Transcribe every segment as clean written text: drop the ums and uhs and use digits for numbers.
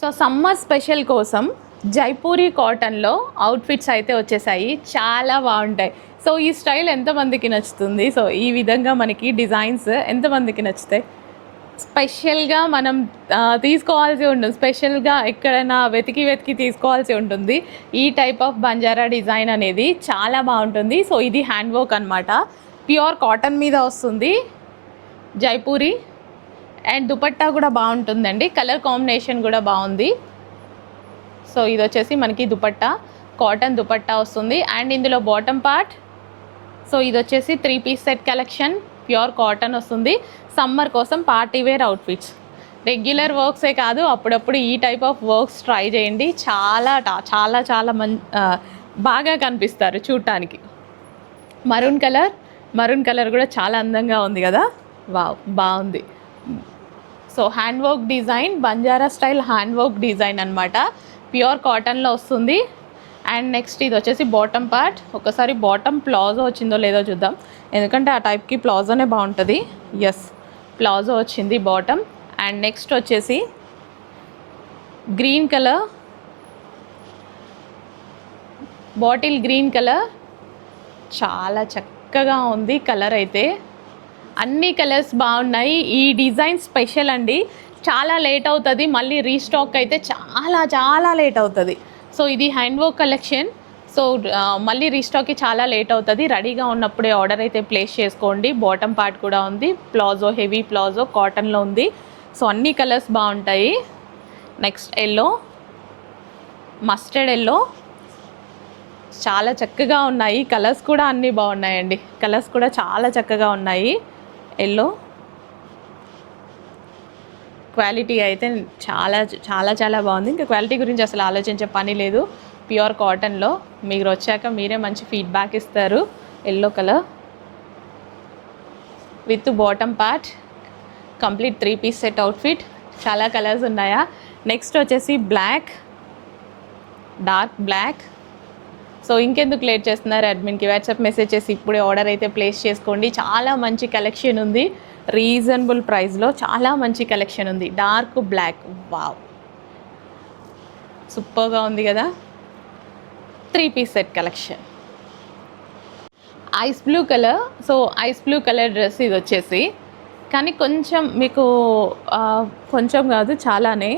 So summer special కోసం జైపూరి కాటన్లో outfits అయితే వచ్చేసాయి. చాలా బాగుంటాయి. సో ఈ స్టైల్ ఎంతమందికి నచ్చుతుంది? సో ఈ విధంగా మనకి డిజైన్స్ ఎంతమందికి నచ్చుతాయి? స్పెషల్గా మనం తీసుకోవాల్సి ఉంటుంది. స్పెషల్గా ఎక్కడైనా వెతికి తీసుకోవాల్సి ఉంటుంది. ఈ టైప్ ఆఫ్ బంజారా డిజైన్ అనేది చాలా బాగుంటుంది. సో ఇది హ్యాండ్ వర్క్ అనమాట. ప్యూర్ కాటన్ మీద వస్తుంది జైపూరి. అండ్ దుపట్టా కూడా బాగుంటుందండి. కలర్ కాంబినేషన్ కూడా బాగుంది. సో ఇది వచ్చేసి మనకి దుపట్టా, కాటన్ దుపట్టా వస్తుంది. అండ్ ఇందులో బాటమ్ పార్ట్. సో ఇది వచ్చేసి 3 piece set collection, pure cotton వస్తుంది. సమ్మర్ కోసం పార్టీ వేర్ అవుట్ఫిట్స్. రెగ్యులర్ వర్క్సే కాదు, అప్పుడప్పుడు ఈ టైప్ ఆఫ్ వర్క్స్ ట్రై చేయండి. చాలా చాలా చాలా బాగా కనిపిస్తారు చూడటానికి. మరూన్ కలర్ కూడా చాలా అందంగా ఉంది కదా. వావ్, బాగుంది. So hand work design, Banjara style hand work design అనమాట. ప్యూర్ కాటన్లో వస్తుంది. అండ్ నెక్స్ట్ ఇది వచ్చేసి బాటమ్ పార్ట్. ఒకసారి బాటమ్ ప్లాజో వచ్చిందో లేదో చూద్దాం, ఎందుకంటే ఆ టైప్కి ప్లాజోనే బాగుంటుంది. ఎస్, ప్లాజో వచ్చింది బాటమ్. అండ్ నెక్స్ట్ వచ్చేసి green colour, bottle green colour. చాలా చక్కగా ఉంది కలర్ అయితే. అన్ని కలర్స్ బాగున్నాయి. ఈ డిజైన్ స్పెషల్ అండి. చాలా లేట్ అవుతుంది, మళ్ళీ రీస్టాక్ అయితే చాలా చాలా లేట్ అవుతుంది. సో ఇది హ్యాండ్ వర్క్ కలెక్షన్. సో మళ్ళీ రీస్టాక్కి చాలా లేట్ అవుతుంది. రెడీగా ఉన్నప్పుడే ఆర్డర్ అయితే ప్లేస్ చేసుకోండి. బాటమ్ పార్ట్ కూడా ఉంది. ప్లాజో, హెవీ ప్లాజో కాటన్లో ఉంది. సో అన్ని కలర్స్ బాగుంటాయి. Next yellow, mustard yellow. చాలా చక్కగా ఉన్నాయి. కలర్స్ కూడా అన్నీ బాగున్నాయండి. కలర్స్ కూడా చాలా చక్కగా ఉన్నాయి. ఎల్లో క్వాలిటీ అయితే చాలా చాలా చాలా బాగుంది. ఇంకా క్వాలిటీ గురించి అసలు ఆలోచించే పని లేదు. ప్యూర్ కాటన్లో మీరు వచ్చాక మీరే మంచి ఫీడ్బ్యాక్ ఇస్తారు. Yellow colour with bottom part, complete 3 piece set outfit. చాలా కలర్స్ ఉన్నాయా. నెక్స్ట్ వచ్చేసి బ్లాక్, డార్క్ బ్లాక్. సో ఇంకెందుకు లేట్ చేస్తున్నారు? అడ్మిన్కి వాట్సాప్ మెసేజ్ చేసి ఇప్పుడే ఆర్డర్ అయితే ప్లేస్ చేసుకోండి. చాలా మంచి కలెక్షన్ ఉంది. రీజనబుల్ ప్రైస్లో చాలా మంచి కలెక్షన్ ఉంది. డార్క్ బ్లాక్, వావ్, సూపర్గా ఉంది కదా. 3 piece set collection. Ice blue colour. So ice blue colour dress ఇది వచ్చేసి, కానీ కొంచెం మీకు కొంచెం కాదు చాలానే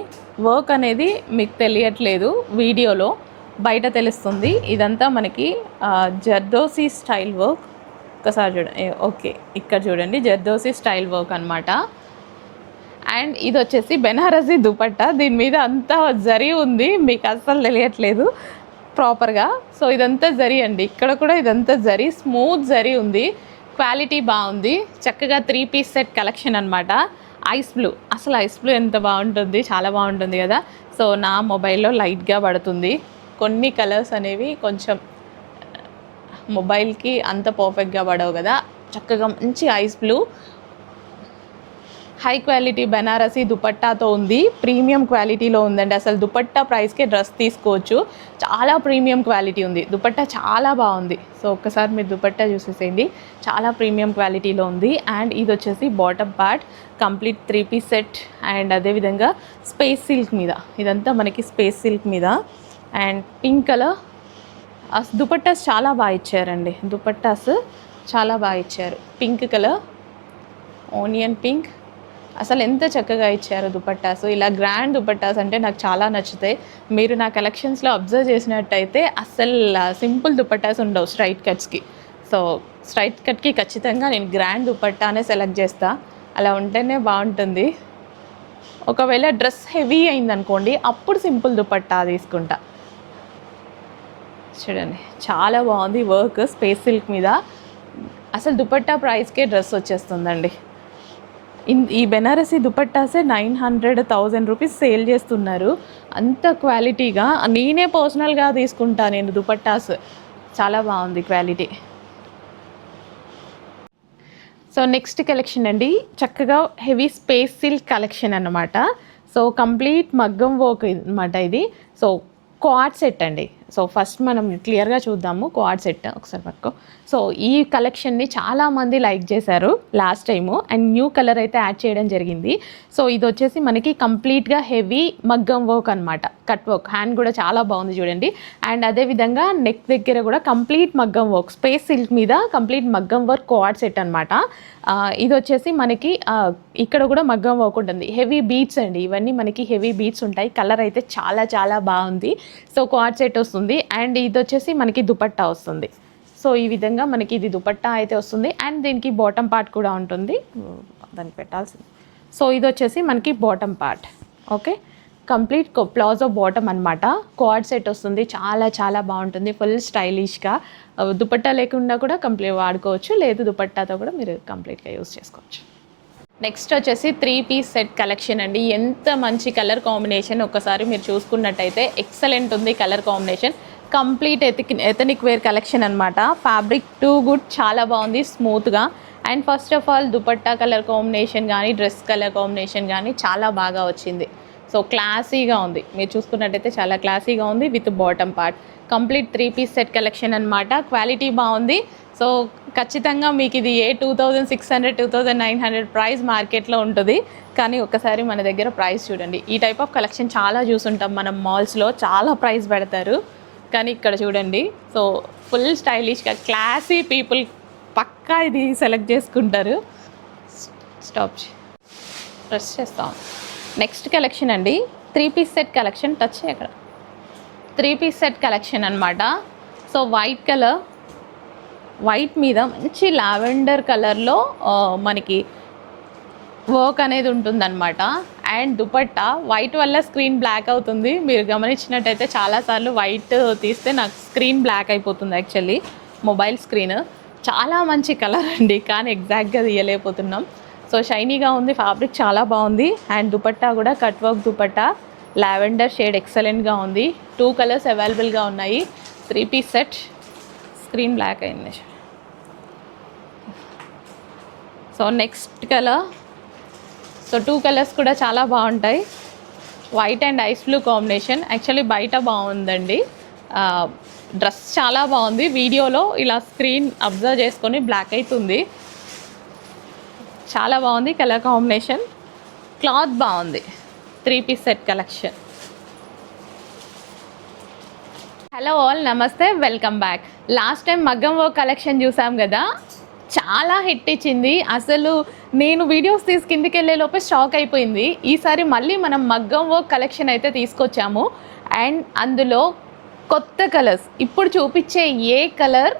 వర్క్ అనేది మీకు తెలియట్లేదు. వీడియోలో బయట తెలుస్తుంది. ఇదంతా మనకి జర్దోసి స్టైల్ వర్క్. ఒకసారి చూడండి. ఓకే, ఇక్కడ చూడండి, జర్దోసి స్టైల్ వర్క్ అనమాట. అండ్ ఇది వచ్చేసి బెనారసీ దుపట్టా. దీని మీద అంతా జరీ ఉంది, మీకు అస్సలు తెలియట్లేదు ప్రాపర్గా. సో ఇదంతా జరీ అండి. ఇక్కడ కూడా ఇదంతా జరీ, స్మూత్ జరీ ఉంది. క్వాలిటీ బాగుంది. చక్కగా 3 పీస్ సెట్ కలెక్షన్ అనమాట. ఐస్ బ్లూ, అసలు ఐస్ బ్లూ ఎంత బాగుంటుంది, చాలా బాగుంటుంది కదా. సో నా మొబైల్లో లైట్గా పడుతుంది. కొన్ని కలర్స్ అనేవి కొంచెం మొబైల్కి అంత పర్ఫెక్ట్గా పడవు కదా. చక్కగా మంచి ice blue, high quality Banarasi దుపట్టాతో ఉంది. ప్రీమియం క్వాలిటీలో ఉందండి. అసలు దుపట్టా ప్రైస్కే డ్రెస్ తీసుకోవచ్చు. చాలా ప్రీమియం క్వాలిటీ ఉంది. దుపట్టా చాలా బాగుంది. సో ఒక్కసారి మీరు దుపట్టా చూసేసేయండి. చాలా ప్రీమియం క్వాలిటీలో ఉంది. అండ్ ఇది వచ్చేసి bottom part, complete 3 piece set. And అదేవిధంగా స్పేస్ సిల్క్ మీద, ఇదంతా మనకి స్పేస్ సిల్క్ మీద. And pink colour. దుపట్టాస్ చాలా బాగా ఇచ్చారండి. దుపట్టాస్ చాలా బాగా ఇచ్చారు. Pink colour, onion pink. అసలు ఎంత చక్కగా ఇచ్చారు దుపట్టాస్. ఇలా గ్రాండ్ దుపట్టాస్ అంటే నాకు చాలా నచ్చుతాయి. మీరు నా కలెక్షన్స్లో అబ్జర్వ్ చేసినట్టయితే అసలు సింపుల్ దుపట్టాస్ ఉండవు స్ట్రైట్ కట్స్కి. సో స్ట్రైట్ కట్కి ఖచ్చితంగా నేను గ్రాండ్ దుపట్టానే సెలెక్ట్ చేస్తా. అలా ఉంటేనే బాగుంటుంది. ఒకవేళ డ్రెస్ హెవీ అయిందనుకోండి, అప్పుడు సింపుల్ దుపట్టా తీసుకుంటా. చూడండి, చాలా బాగుంది వర్క్ స్పేస్ సిల్క్ మీద. అసలు దుపట్టా ప్రైస్కే డ్రెస్ వచ్చేస్తుందండి. ఈ బెనారసీ దుపట్టాసే 900-1000 రూపీస్ సేల్ చేస్తున్నారు. అంత క్వాలిటీగా నేనే పర్సనల్గా తీసుకుంటా నేను దుపట్టాస్. చాలా బాగుంది క్వాలిటీ. సో నెక్స్ట్ కలెక్షన్ అండి, చక్కగా హెవీ స్పేస్ సిల్క్ కలెక్షన్ అన్నమాట. సో కంప్లీట్ మగ్గం వర్క్ అనమాట ఇది. సో క్వాడ్ సెట్ అండి. సో ఫస్ట్ మనం క్లియర్గా చూద్దాము క్వాడ్ సెట్ ఒకసారి పట్టుకో. సో ఈ కలెక్షన్ని చాలామంది లైక్ చేశారు last time, and new colour అయితే యాడ్ చేయడం జరిగింది. సో ఇది వచ్చేసి మనకి కంప్లీట్గా హెవీ మగ్గం వర్క్ అనమాట, కట్ వర్క్, హ్యాండ్ కూడా చాలా బాగుంది చూడండి. అండ్ అదేవిధంగా నెక్ దగ్గర కూడా కంప్లీట్ మగ్గం వర్క్, స్పేస్ సిల్క్ మీద కంప్లీట్ మగ్గం వర్క్ క్వాడ్ సెట్ అనమాట. ఇది వచ్చేసి మనకి ఇక్కడ కూడా మగ్గం వర్క్ ఉంటుంది, హెవీ బీట్స్ అండి, ఇవన్నీ మనకి హెవీ బీట్స్ ఉంటాయి. కలర్ అయితే చాలా చాలా బాగుంది. సో క్వాడ్ సెట్ వస్తుంది, అండ్ ఇది వచ్చేసి మనకి దుపట్టా వస్తుంది. సో ఈ విధంగా మనకి ఇది దుపట్టా అయితే వస్తుంది, అండ్ దీనికి బాటమ్ పార్ట్ కూడా ఉంటుంది, దానికి పెట్టాల్సింది. సో ఇది వచ్చేసి మనకి bottom part, okay, complete palazzo bottom అనమాట. క్వాడ్ సెట్ వస్తుంది, చాలా చాలా బాగుంటుంది, ఫుల్ స్టైలిష్గా. దుపట్టా లేకుండా కూడా కంప్లీట్ వాడుకోవచ్చు, లేదు దుపట్టాతో కూడా మీరు కంప్లీట్గా యూజ్ చేసుకోవచ్చు. నెక్స్ట్ వచ్చేసి 3 పీస్ సెట్ కలెక్షన్ అండి. ఎంత మంచి కలర్ కాంబినేషన్, ఒక్కసారి మీరు చూసుకున్నట్టయితే ఎక్సలెంట్ ఉంది colour combination. Complete ethnic wear collection అనమాట. ఫ్యాబ్రిక్ టూ గుడ్, చాలా బాగుంది, స్మూత్గా. And first of all dupatta colour combination కానీ డ్రెస్ కలర్ కాంబినేషన్ కానీ చాలా బాగా వచ్చింది. సో క్లాసీగా ఉంది, మీరు చూసుకున్నట్టయితే చాలా క్లాసీగా ఉంది with bottom part. Complete 3 piece set collection అనమాట. క్వాలిటీ బాగుంది. సో ఖచ్చితంగా మీకు ఇది 2600 2900 ప్రైస్ మార్కెట్లో ఉంటుంది, కానీ ఒక్కసారి మన దగ్గర ప్రైస్ చూడండి. ఈ టైప్ ఆఫ్ కలెక్షన్ చాలా చూసుంటాం మనం మాల్స్లో, చాలా ప్రైస్ పెడతారు, కానీ ఇక్కడ చూడండి. సో ఫుల్ స్టైలిష్గా క్లాసీ పీపుల్ పక్కా ఇది సెలెక్ట్ చేసుకుంటారు. స్టాప్ ప్రెస్ చేస్తాం. నెక్స్ట్ కలెక్షన్ అండి 3 పీస్ సెట్ కలెక్షన్. టచ్ అక్కడ 3 పీస్ సెట్ కలెక్షన్ అనమాట. సో వైట్ కలర్, వైట్ మీద మంచి లావెండర్ కలర్లో మనకి వర్క్ అనేది ఉంటుందన్నమాట. అండ్ దుపట్టా వైట్ వల్ల స్క్రీన్ బ్లాక్ అవుతుంది, మీరు గమనించినట్టయితే చాలాసార్లు వైట్ తీస్తే నాకు స్క్రీన్ బ్లాక్ అయిపోతుంది యాక్చువల్లీ, మొబైల్ స్క్రీన్. చాలా మంచి కలర్ అండి, కానీ ఎగ్జాక్ట్గా తీయలేకపోతున్నాం. సో షైనీగా ఉంది, ఫ్యాబ్రిక్ చాలా బాగుంది. అండ్ దుపట్టా కూడా cut work dupatta, lavender shade ఎక్సలెంట్గా ఉంది. 2 కలర్స్ అవైలబుల్గా ఉన్నాయి. 3 పీస్ సెట్. స్క్రీన్ బ్లాక్ అయింది. So next colour, so 2 colours కూడా చాలా బాగుంటాయి. White and ice blue combination. Actually బయట బాగుందండి, డ్రెస్ చాలా బాగుంది, వీడియోలో ఇలా స్క్రీన్ అబ్జర్వ్ చేసుకొని బ్లాక్ అవుతుంది. చాలా బాగుంది కలర్ కాంబినేషన్, క్లాత్ బాగుంది. 3 piece set collection. Hello all, namaste, welcome back. Last time మగ్గం వర్క్ కలెక్షన్ చూసాం కదా, చాలా హిట్ ఇచ్చింది. అసలు నేను వీడియోస్ కిందికి వెళ్ళే లోపే షాక్ అయిపోయింది. ఈసారి మళ్ళీ మనం మగ్గం వర్క్ కలెక్షన్ అయితే తీసుకొచ్చాము, అండ్ అందులో కొత్త కలర్స్. ఇప్పుడు చూపించే ఏ కలర్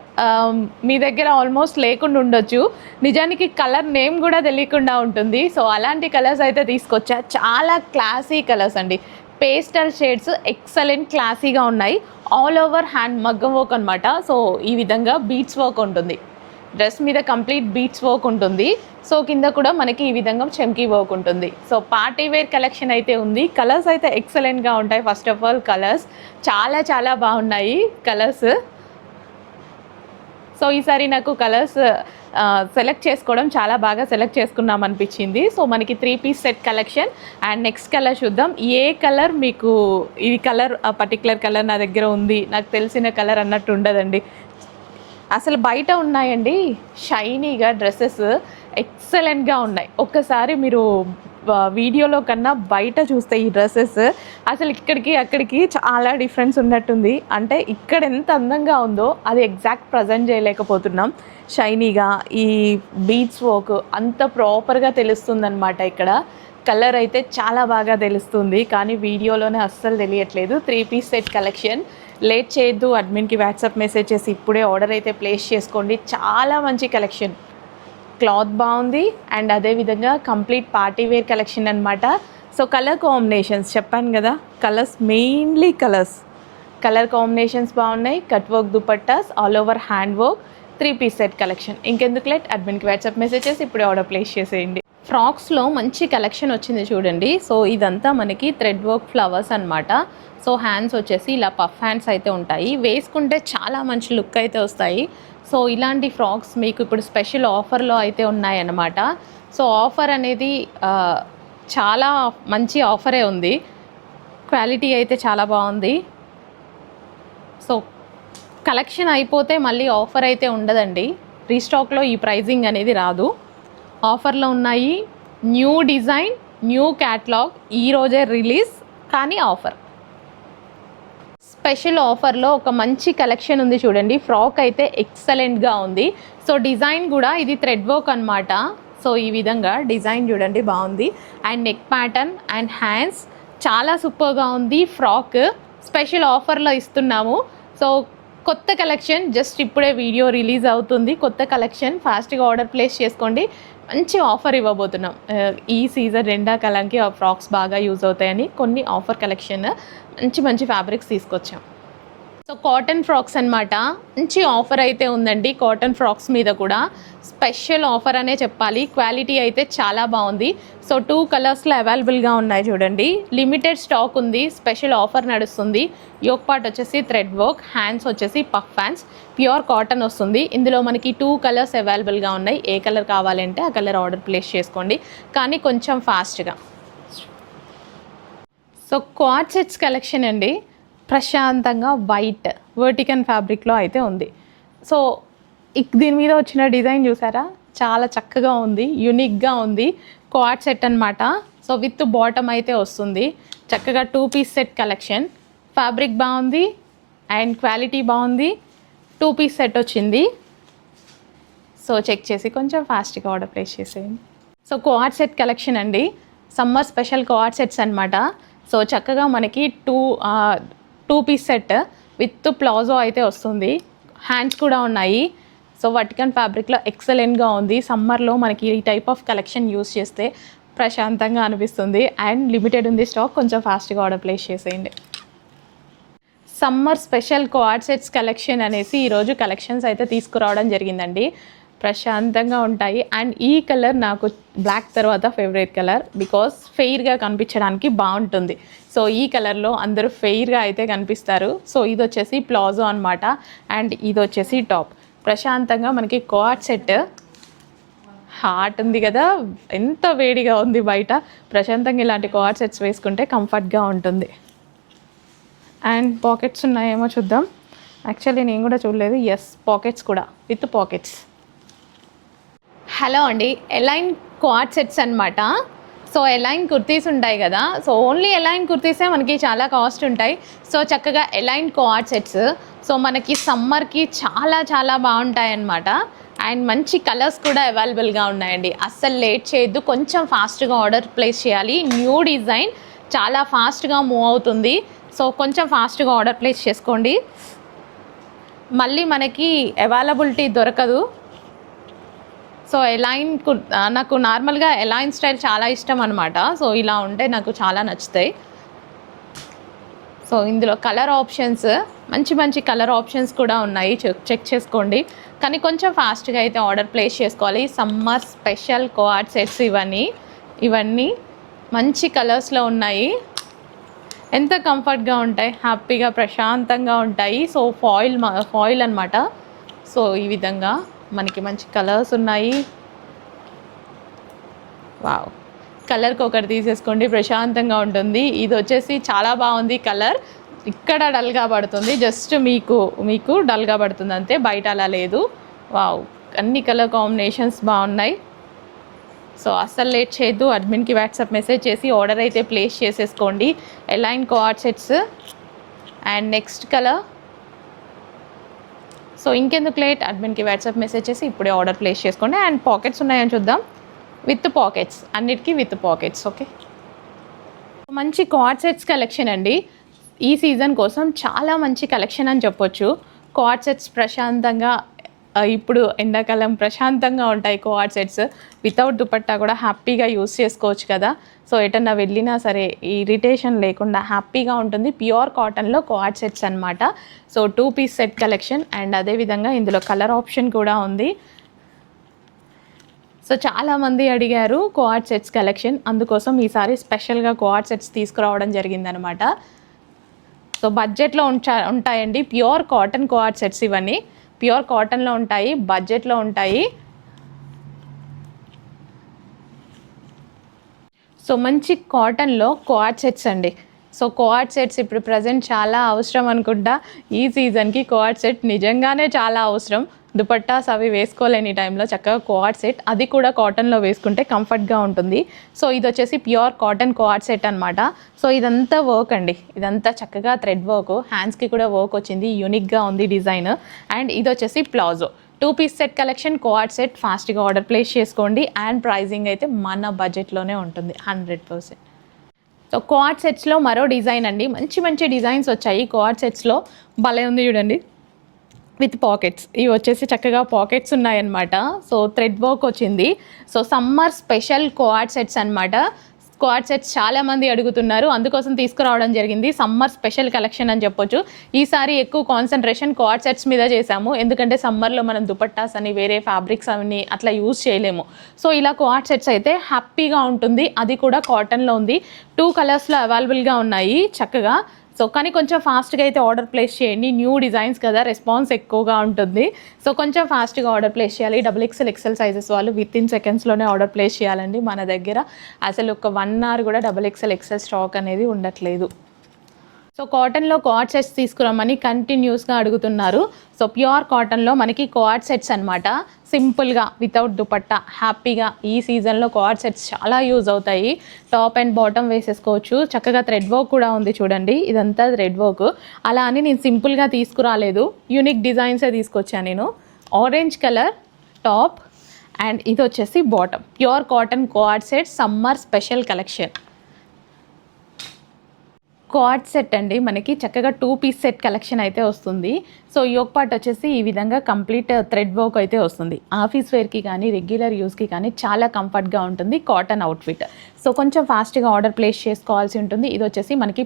మీ దగ్గర ఆల్మోస్ట్ లేకుండా ఉండొచ్చు, నిజానికి కలర్ నేమ్ కూడా తెలియకుండా ఉంటుంది. సో అలాంటి కలర్స్ అయితే తీసుకొచ్చా, చాలా క్లాసీ కలర్స్ అండి. పేస్టల్ షేడ్స్ ఎక్సలెంట్ క్లాసీగా ఉన్నాయి. ఆల్ ఓవర్ హ్యాండ్ మగ్గం వర్క్ అనమాట. సో ఈ విధంగా బీట్స్ వర్క్ ఉంటుంది, డ్రెస్ మీద కంప్లీట్ బీట్స్ వర్క్ ఉంటుంది. సో కింద కూడా మనకి ఈ విధంగా చెమ్కీ వర్క్ ఉంటుంది. సో పార్టీ వేర్ కలెక్షన్ అయితే ఉంది. కలర్స్ అయితే ఎక్సలెంట్గా ఉంటాయి. ఫస్ట్ ఆఫ్ ఆల్ కలర్స్ చాలా చాలా బాగున్నాయి కలర్స్. సో ఈసారి నాకు కలర్స్ సెలెక్ట్ చేసుకోవడం చాలా బాగా సెలెక్ట్ చేసుకున్నాం అనిపించింది. సో మనకి 3 piece set collection. And next colour చూద్దాం. ఏ కలర్ మీకు ఈ కలర్ పర్టికులర్ కలర్ నా దగ్గర ఉంది, నాకు తెలిసిన కలర్ అన్నట్టు ఉండదండి. అసలు బయట ఉన్నాయండి షైనీగా డ్రెస్సెస్, ఎక్సలెంట్గా ఉన్నాయి. ఒక్కసారి మీరు వీడియోలో కన్నా బయట చూస్తే ఈ డ్రెస్సెస్ అసలు ఇక్కడికి అక్కడికి చాలా డిఫరెన్స్ ఉన్నట్టుంది. అంటే ఇక్కడ ఎంత అందంగా ఉందో అది ఎగ్జాక్ట్ ప్రజెంట్ చేయలేకపోతున్నాం. షైనీగా ఈ బీట్స్ వర్క్ అంత ప్రాపర్గా తెలుస్తుందన్నమాట. ఇక్కడ కలర్ అయితే చాలా బాగా తెలుస్తుంది, కానీ వీడియోలోనే అస్సలు తెలియట్లేదు. 3 పీస్ సెట్ కలెక్షన్. లేట్ చేయొద్దు, అడ్మిన్కి వాట్సాప్ మెసేజ్ చేసి ఇప్పుడే ఆర్డర్ అయితే ప్లేస్ చేసుకోండి. చాలా మంచి కలెక్షన్, క్లాత్ బాగుంది, అండ్ అదేవిధంగా కంప్లీట్ పార్టీ వేర్ కలెక్షన్ అనమాట. సో కలర్ కాంబినేషన్స్ చెప్పాను కదా, కలర్స్ మెయిన్లీ కలర్ కాంబినేషన్స్ బాగున్నాయి. Cut work dupattas, all over hand work, 3 piece set collection. ఇంకెందుకు లేట్, అడ్మిన్కి వాట్సాప్ మెసేజ్ చేసి ఇప్పుడే ఆర్డర్ ప్లేస్ చేసేయండి. ఫ్రాక్స్లో మంచి కలెక్షన్ వచ్చింది చూడండి. సో ఇదంతా మనకి థ్రెడ్ వర్క్ ఫ్లవర్స్ అనమాట. సో హ్యాండ్స్ వచ్చేసి ఇలా పఫ్ హ్యాండ్స్ అయితే ఉంటాయి, వేసుకుంటే చాలా మంచి లుక్ అయితే వస్తాయి. సో ఇలాంటి ఫ్రాక్స్ మీకు ఇప్పుడు స్పెషల్ ఆఫర్లో అయితే ఉన్నాయన్నమాట. సో ఆఫర్ అనేది చాలా మంచి ఆఫరే ఉంది, క్వాలిటీ అయితే చాలా బాగుంది. సో కలెక్షన్ అయిపోతే మళ్ళీ ఆఫర్ అయితే ఉండదండి. రీస్టాక్లో ఈ ప్రైజింగ్ అనేది రాదు. ఆఫర్లో ఉన్నాయి. న్యూ డిజైన్, న్యూ క్యాటలాగ్, ఈరోజే రిలీజ్, కానీ ఆఫర్. స్పెషల్ ఆఫర్లో ఒక మంచి కలెక్షన్ ఉంది చూడండి. ఫ్రాక్ అయితే ఎక్సలెంట్గా ఉంది. సో డిజైన్ కూడా ఇది థ్రెడ్ వర్క్ అనమాట. సో ఈ విధంగా డిజైన్ చూడండి బాగుంది. And neck pattern and hands చాలా సూపర్గా ఉంది. ఫ్రాక్ స్పెషల్ ఆఫర్లో ఇస్తున్నాము. సో కొత్త కలెక్షన్ జస్ట్ ఇప్పుడే వీడియో రిలీజ్ అవుతుంది. కొత్త కలెక్షన్ ఫాస్ట్గా ఆర్డర్ ప్లేస్ చేసుకోండి. మంచి ఆఫర్ ఇవ్వబోతున్నాం. ఈ సీజన్ ఎండాకాలంకి ఆ ఫ్రాక్స్ బాగా యూజ్ అవుతాయని కొన్ని ఆఫర్ కలెక్షన్ మంచి మంచి ఫ్యాబ్రిక్స్ తీసుకొచ్చాం. సో కాటన్ ఫ్రాక్స్ అనమాట. మంచి ఆఫర్ అయితే ఉందండి. కాటన్ ఫ్రాక్స్ మీద కూడా స్పెషల్ ఆఫర్ అనే చెప్పాలి. క్వాలిటీ అయితే చాలా బాగుంది. సో 2 కలర్స్లో అవైలబుల్గా ఉన్నాయి చూడండి. లిమిటెడ్ స్టాక్ ఉంది. స్పెషల్ ఆఫర్ నడుస్తుంది. యోక్ పార్ట్ వచ్చేసి థ్రెడ్ వర్క్, హ్యాండ్స్ వచ్చేసి పఫ్ హ్యాండ్స్, ప్యూర్ కాటన్ వస్తుంది. ఇందులో మనకి 2 కలర్స్ అవైలబుల్గా ఉన్నాయి. ఏ కలర్ కావాలంటే ఆ కలర్ ఆర్డర్ ప్లేస్ చేసుకోండి, కానీ కొంచెం ఫాస్ట్గా. సో క్వాడ్ సెట్స్ కలెక్షన్ అండి. ప్రశాంతంగా వైట్ వర్టికన్ ఫ్యాబ్రిక్లో అయితే ఉంది. సో దీని మీద వచ్చిన డిజైన్ చూసారా, చాలా చక్కగా ఉంది, యూనిక్గా ఉంది. క్వాడ్ సెట్ అనమాట. సో విత్ బాటమ్ అయితే వస్తుంది. చక్కగా 2 పీస్ సెట్ కలెక్షన్. ఫ్యాబ్రిక్ బాగుంది అండ్ క్వాలిటీ బాగుంది. 2 పీస్ సెట్ వచ్చింది. సో చెక్ చేసి కొంచెం ఫాస్ట్గా ఆర్డర్ ప్లేస్ చేసేయండి. సో క్వాడ్ సెట్ కలెక్షన్ అండి. సమ్మర్ స్పెషల్ క్వాడ్ సెట్స్ అనమాట. సో చక్కగా మనకి 2 పీస్ సెట్ విత్ ప్లాజో అయితే వస్తుంది. హ్యాండ్స్ కూడా ఉన్నాయి. సో వర్టికన్ ఫ్యాబ్రిక్లో ఎక్సలెంట్గా ఉంది. సమ్మర్లో మనకి ఈ టైప్ ఆఫ్ కలెక్షన్ యూస్ చేస్తే ప్రశాంతంగా అనిపిస్తుంది. అండ్ లిమిటెడ్ ఉంది స్టాక్, కొంచెం ఫాస్ట్గా ఆర్డర్ ప్లేస్ చేసేయండి. Summer special quad sets collection అనేసి ఈరోజు కలెక్షన్స్ అయితే తీసుకురావడం జరిగిందండి. ప్రశాంతంగా ఉంటాయి. అండ్ ఈ కలర్ నాకు బ్లాక్ తర్వాత ఫేవరెట్ కలర్, బికాస్ ఫెయిర్గా కనిపించడానికి బాగుంటుంది. సో ఈ కలర్లో అందరూ ఫెయిర్గా అయితే కనిపిస్తారు. సో ఇది వచ్చేసి ప్లాజో అనమాట. అండ్ ఇది వచ్చేసి టాప్. ప్రశాంతంగా మనకి క్వాడ్ సెట్. హాట్ ఉంది కదా, ఎంత వేడిగా ఉంది బయట. ప్రశాంతంగా ఇలాంటి క్వాడ్ సెట్స్ వేసుకుంటే కంఫర్ట్గా ఉంటుంది. అండ్ పాకెట్స్ ఉన్నాయేమో చూద్దాం. యాక్చువల్లీ నేను కూడా చూడలేదు. ఎస్, పాకెట్స్ కూడా విత్ పాకెట్స్. హలో అండి, ఎలైన్ క్వాడ్ సెట్స్ అనమాట. సో ఎలైన్ కుర్తీస్ ఉంటాయి కదా, సో ఓన్లీ ఎలైన్ కుర్తీసే మనకి చాలా కాస్ట్ ఉంటాయి. సో చక్కగా ఎలైన్ క్వాడ్ సెట్స్. సో మనకి సమ్మర్కి చాలా చాలా బాగుంటాయి అన్నమాట. అండ్ మంచి కలర్స్ కూడా అవైలబుల్గా ఉన్నాయండి. అస్సలు లేట్ చేయొద్దు, కొంచెం ఫాస్ట్గా ఆర్డర్ ప్లేస్ చేయాలి. న్యూ డిజైన్ చాలా ఫాస్ట్గా మూవ్ అవుతుంది. సో కొంచెం ఫాస్ట్గా ఆర్డర్ ప్లేస్ చేసుకోండి. మళ్ళీ మనకి అవైలబిలిటీ దొరకదు. సో ఎలైన్ నాకు నార్మల్గా ఎలైన్ స్టైల్ చాలా ఇష్టం అనమాట. సో ఇలా ఉంటే నాకు చాలా నచ్చుతాయి. సో ఇందులో కలర్ ఆప్షన్స్, మంచి మంచి కలర్ ఆప్షన్స్ కూడా ఉన్నాయి. చెక్ చేసుకోండి, కానీ కొంచెం ఫాస్ట్గా అయితే ఆర్డర్ ప్లేస్ చేసుకోవాలి. సమ్మర్ స్పెషల్ క్వాడ్ సెట్స్ ఇవన్నీ మంచి కలర్స్లో ఉన్నాయి. ఎంత కంఫర్ట్గా ఉంటాయి, హ్యాపీగా ప్రశాంతంగా ఉంటాయి. సో ఫాయిల్ అనమాట. సో ఈ విధంగా మనకి మంచి కలర్స్ ఉన్నాయి. వావ్, కలర్కి ఒకటి తీసేసుకోండి, ప్రశాంతంగా ఉంటుంది. ఇది వచ్చేసి చాలా బాగుంది కలర్. ఇక్కడ డల్గా పడుతుంది, జస్ట్ మీకు డల్గా పడుతుంది అంతే, బయట అలా లేదు. వావ్, అన్ని కలర్ కాంబినేషన్స్ బాగున్నాయి. సో అస్సలు లేట్ చేయొద్దు, అడ్మిన్కి వాట్సాప్ మెసేజ్ చేసి ఆర్డర్ అయితే ప్లేస్ చేసేసుకోండి. A-line quad sets. And next colour. So ఇంకెందుకు లేట్, అడ్మిన్కి వాట్సాప్ మెసేజ్ చేసి ఇప్పుడే ఆర్డర్ ప్లేస్ చేసుకోండి. అండ్ పాకెట్స్ ఉన్నాయని చూద్దాం. విత్ పాకెట్స్, అన్నిటికీ విత్ పాకెట్స్. ఓకే, మంచి క్వాడ్ సెట్స్ కలెక్షన్ అండి. ఈ సీజన్ కోసం చాలా మంచి కలెక్షన్ అని చెప్పొచ్చు. క్వాడ్ సెట్స్ ప్రశాంతంగా, ఇప్పుడు ఎండాకాలం ప్రశాంతంగా ఉంటాయి క్వాడ్ సెట్స్. వితౌట్ దుపట్టా కూడా హ్యాపీగా యూస్ చేసుకోవచ్చు కదా. సో ఎటన్నా వెళ్ళినా సరే ఇరిటేషన్ లేకుండా హ్యాపీగా ఉంటుంది. ప్యూర్ కాటన్లో క్వాడ్ సెట్స్ అనమాట. So 2 piece set collection. And అదేవిధంగా ఇందులో కలర్ ఆప్షన్ కూడా ఉంది. సో చాలామంది అడిగారు క్వాడ్ సెట్స్ కలెక్షన్, అందుకోసం ఈసారి స్పెషల్గా క్వాడ్ సెట్స్ తీసుకురావడం జరిగిందనమాట. సో బడ్జెట్లో ఉంటాయండి. ప్యూర్ కాటన్ క్వాడ్ సెట్స్ ఇవన్నీ ప్యూర్ కాటన్లో ఉంటాయి, బడ్జెట్లో ఉంటాయి. సో మంచి కాటన్లో క్వాడ్ సెట్స్ అండి. సో కోఆర్డ్ సెట్స్ ఇప్పుడు ప్రజెంట్ చాలా అవసరం అనుకుంటా. ఈ సీజన్కి కోఆర్డ్ సెట్ నిజంగానే చాలా అవసరం. దుపట్టాస్ అవి వేసుకోలేని టైంలో చక్కగా కోఆర్డ్ సెట్, అది కూడా కాటన్లో వేసుకుంటే కంఫర్ట్గా ఉంటుంది. సో ఇది వచ్చేసి ప్యూర్ కాటన్ కోఆర్డ్ సెట్ అనమాట. సో ఇదంతా వర్క్ అండి, ఇదంతా చక్కగా థ్రెడ్ వర్క్, హ్యాండ్స్కి కూడా వర్క్ వచ్చింది, యూనిక్గా ఉంది డిజైన్. అండ్ ఇది వచ్చేసి palazzo 2 piece set collection, co-ord set. ఫాస్ట్గా ఆర్డర్ ప్లేస్ చేసుకోండి. అండ్ ప్రైజింగ్ అయితే మన బడ్జెట్లోనే ఉంటుంది 100%. సో కోఆర్డ్ సెట్స్లో మరో డిజైన్ అండి, మంచి మంచి డిజైన్స్ వచ్చాయి కోఆర్డ్ సెట్స్లో. భలే ఉంది చూడండి, విత్ పాకెట్స్. ఇవి వచ్చేసి చక్కగా పాకెట్స్ ఉన్నాయన్నమాట. సో థ్రెడ్ వర్క్ వచ్చింది. So summer special co-ord sets అనమాట. కోఆర్డ్ సెట్స్ చాలామంది అడుగుతున్నారు, అందుకోసం తీసుకురావడం జరిగింది. సమ్మర్ స్పెషల్ కలెక్షన్ అని చెప్పొచ్చు. ఈసారి ఎక్కువ కాన్సన్ట్రేషన్ కోఆర్డ్ సెట్స్ మీద చేశాము, ఎందుకంటే సమ్మర్లో మనం దుపట్టాస్ అని వేరే ఫ్యాబ్రిక్స్ అని అట్లా యూజ్ చేయలేము. సో ఇలా కోఆర్డ్ సెట్స్ అయితే హ్యాపీగా ఉంటుంది. అది కూడా కాటన్లో ఉంది. 2 కలర్స్లో అవైలబుల్గా ఉన్నాయి చక్కగా. సో కానీ కొంచెం ఫాస్ట్గా అయితే ఆర్డర్ ప్లేస్ చేయండి, న్యూ డిజైన్స్ కదా, రెస్పాన్స్ ఎక్కువగా ఉంటుంది. సో కొంచెం ఫాస్ట్గా ఆర్డర్ ప్లేస్ చేయాలి. XXL XL సైజెస్ వాళ్ళు వితిన్ సెకండ్స్లోనే ఆర్డర్ ప్లేస్ చేయాలండి. మన దగ్గర అసలు ఒక 1 hour కూడా XXL XL స్టాక్ అనేది ఉండట్లేదు. సో కాటన్లో కోఆర్డ్ సెట్స్ తీసుకురమ్మని కంటిన్యూస్గా అడుగుతున్నారు. సో ప్యూర్ కాటన్లో మనకి కోఆర్డ్ సెట్స్ అనమాట. సింపుల్గా వితౌట్ దుపట్టా హ్యాపీగా ఈ సీజన్లో కోఆర్డ్ సెట్స్ చాలా యూజ్ అవుతాయి. టాప్ అండ్ బాటమ్ వేసేసుకోవచ్చు. చక్కగా థ్రెడ్ వర్క్ కూడా ఉంది చూడండి, ఇదంతా థ్రెడ్ వర్క్. అలా అని నేను సింపుల్గా తీసుకురాలేదు, యూనిక్ డిజైన్సే తీసుకొచ్చాను నేను. ఆరెంజ్ కలర్ టాప్ అండ్ ఇది వచ్చేసి bottom. Pure cotton co-ord set summer special collection. Co-ord set అండి, మనకి చక్కగా 2 పీస్ సెట్ కలెక్షన్ అయితే వస్తుంది. సో యోక్ పార్ట్ వచ్చేసి ఈ విధంగా కంప్లీట్ థ్రెడ్ వర్క్ అయితే వస్తుంది. ఆఫీస్ వేర్కి కానీ రెగ్యులర్ యూస్కి కానీ చాలా కంఫర్ట్గా ఉంటుంది కాటన్ అవుట్ఫిట్. సో కొంచెం ఫాస్ట్గా ఆర్డర్ ప్లేస్ చేసుకోవాల్సి ఉంటుంది. ఇది వచ్చేసి మనకి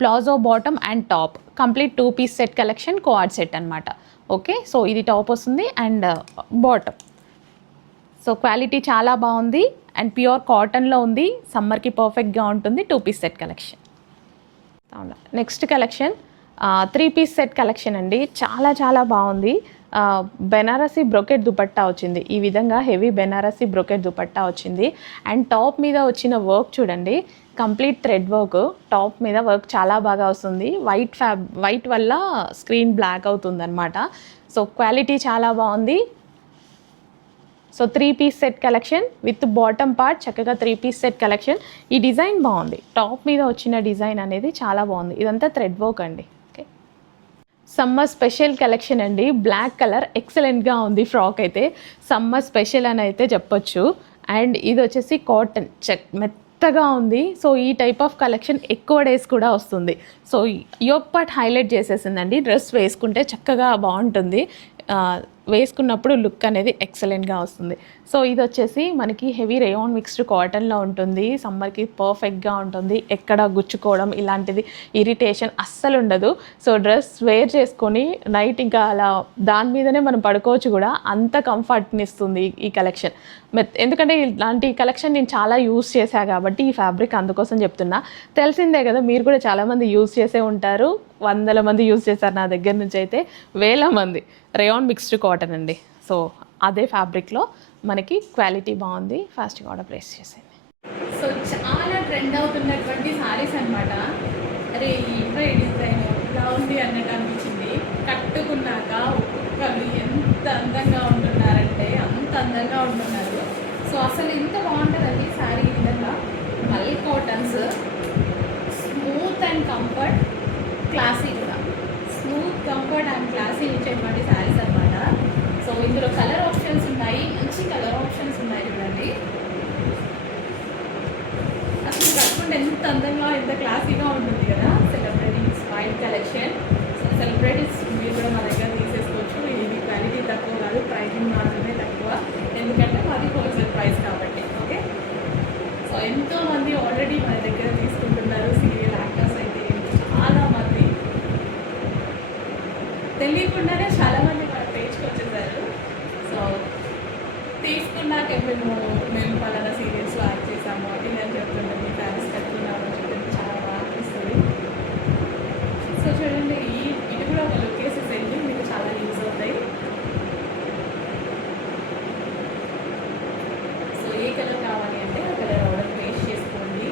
palazzo bottom and top, complete 2 piece set collection co-ord set అనమాట. ఓకే, సో ఇది టాప్ వస్తుంది అండ్ బాటమ్. సో క్వాలిటీ చాలా బాగుంది అండ్ ప్యూర్ కాటన్లో ఉంది. సమ్మర్కి పర్ఫెక్ట్గా ఉంటుంది. 2 piece set collection. Next collection 3 piece set collection అండి, చాలా చాలా బాగుంది. బెనారసీ బ్రొకెట్ దుపట్టా వచ్చింది. ఈ విధంగా హెవీ బెనారసీ బ్రొకెట్ దుపట్టా వచ్చింది. అండ్ టాప్ మీద వచ్చిన వర్క్ చూడండి, కంప్లీట్ థ్రెడ్ వర్క్. టాప్ మీద వర్క్ చాలా బాగా వస్తుంది. వైట్ వల్ల స్క్రీన్ బ్లాక్ అవుతుంది అనమాట. సో క్వాలిటీ చాలా బాగుంది. So 3 piece set collection with bottom part, చక్కగా 3 పీస్ సెట్ కలెక్షన్. ఈ డిజైన్ బాగుంది, టాప్ మీద వచ్చిన డిజైన్ అనేది చాలా బాగుంది. ఇదంతా థ్రెడ్ వర్క్ అండి. ఓకే, సమ్మర్ స్పెషల్ కలెక్షన్ అండి. బ్లాక్ కలర్ ఎక్సలెంట్గా ఉంది ఫ్రాక్ అయితే, సమ్మర్ స్పెషల్ అని అయితే చెప్పొచ్చు. అండ్ ఇది వచ్చేసి కాటన్ మెత్తగా ఉంది. సో ఈ టైప్ ఆఫ్ కలెక్షన్ ఎక్కువ డేస్ కూడా వస్తుంది. సో యోక్ పార్ట్ హైలైట్ చేసేసిందండి. డ్రెస్ వేసుకుంటే చక్కగా బాగుంటుంది, వేసుకున్నప్పుడు లుక్ అనేది ఎక్సలెంట్గా వస్తుంది. సో ఇది వచ్చేసి మనకి హెవీ రేయాన్ మిక్స్డ్ కాటన్లో ఉంటుంది. సమ్మర్కి పర్ఫెక్ట్గా ఉంటుంది, ఎక్కడ గుచ్చుకోవడం ఇలాంటిది ఇరిటేషన్ అస్సలు ఉండదు. సో డ్రెస్ వేర్ చేసుకొని నైట్ ఇంకా అలా దాని మీదనే మనం పడుకోవచ్చు కూడా, అంత కంఫర్ట్ని ఇస్తుంది ఈ కలెక్షన్. ఎందుకంటే ఇలాంటి కలెక్షన్ నేను చాలా యూస్ చేశాను కాబట్టి ఈ ఫ్యాబ్రిక్ అందుకోసం చెప్తున్నా. తెలిసిందే కదా, మీరు కూడా చాలామంది యూస్ చేసే ఉంటారు, 100 మంది యూస్ చేశారు నా దగ్గర నుంచి అయితే, 1000 మంది. రేయాన్ మిక్స్డ్ కాటన్ అండి. సో అదే ఫ్యాబ్రిక్లో మనకి క్వాలిటీ బాగుంది. ఫాస్ట్గా ఆర్డర్ ప్లేస్ చేసేయండి. సో చాలా ట్రెండ్ అవుతున్నటువంటి సారీస్ అనమాట. అరే ఏంటో ఈ డిజైన్ ఇలా ఉంది అన్నట్టు అనిపించింది. కట్టుకున్నాక ఒక్కొక్కరు ఎంత అందంగా ఉంటున్నారంటే అంత అందంగా ఉంటున్నారు. సో అసలు ఎంత బాగుంటుందండి శారీ. ఈ విధంగా మల్ cottons, smooth and comfort, classy కూడా. స్మూత్ కంఫర్ట్ అండ్ క్లాసీ ఇచ్చేటువంటి శారీస్ అనమాట. సో ఇందులో కలర్ ఆప్షన్స్ ఉన్నాయి, మంచి కలర్ ఆప్షన్స్ ఉన్నాయి చూడండి. అసలు కట్టుకుంటే ఎంత అందంగా ఎంత క్లాసీగా ఉంటుంది కదా. Celebrities white collection. So celebrities మీరు కూడా మా దగ్గర తీసేసుకోవచ్చు. ఇది క్వాలిటీ తక్కువ కాదు, ప్రైజింగ్ మాత్రమే తక్కువ, ఎందుకంటే మాది హోల్సేల్ ప్రైస్ కాబట్టి. ఓకే, సో ఎంతోమంది ఆల్రెడీ మన దగ్గర తీసుకుంటున్నారు. సీరియల్ యాక్టర్స్ అయితే చాలా మంది, తెలియకుండానే చాలామంది మన పేజ్కి వచ్చేసారు. సో తీసుకున్నాక మేము పలానా సీరియల్స్లో యాక్ట్ చేసాము అని నేను చెప్తుంటాను, మీ ఫ్యాన్స్ కట్టుకున్నాము అని చెప్పి చాలా బాగా అనిపిస్తుంది. సో చూడండి, ఇది కూడా ఒక లుక్ వేసేసేయండి, మీకు చాలా యూజ్ అవుతాయి. సో ఏ కలర్ కావాలి అంటే ఆ కలర్ ఆర్డర్ ప్లేస్ చేసుకోండి.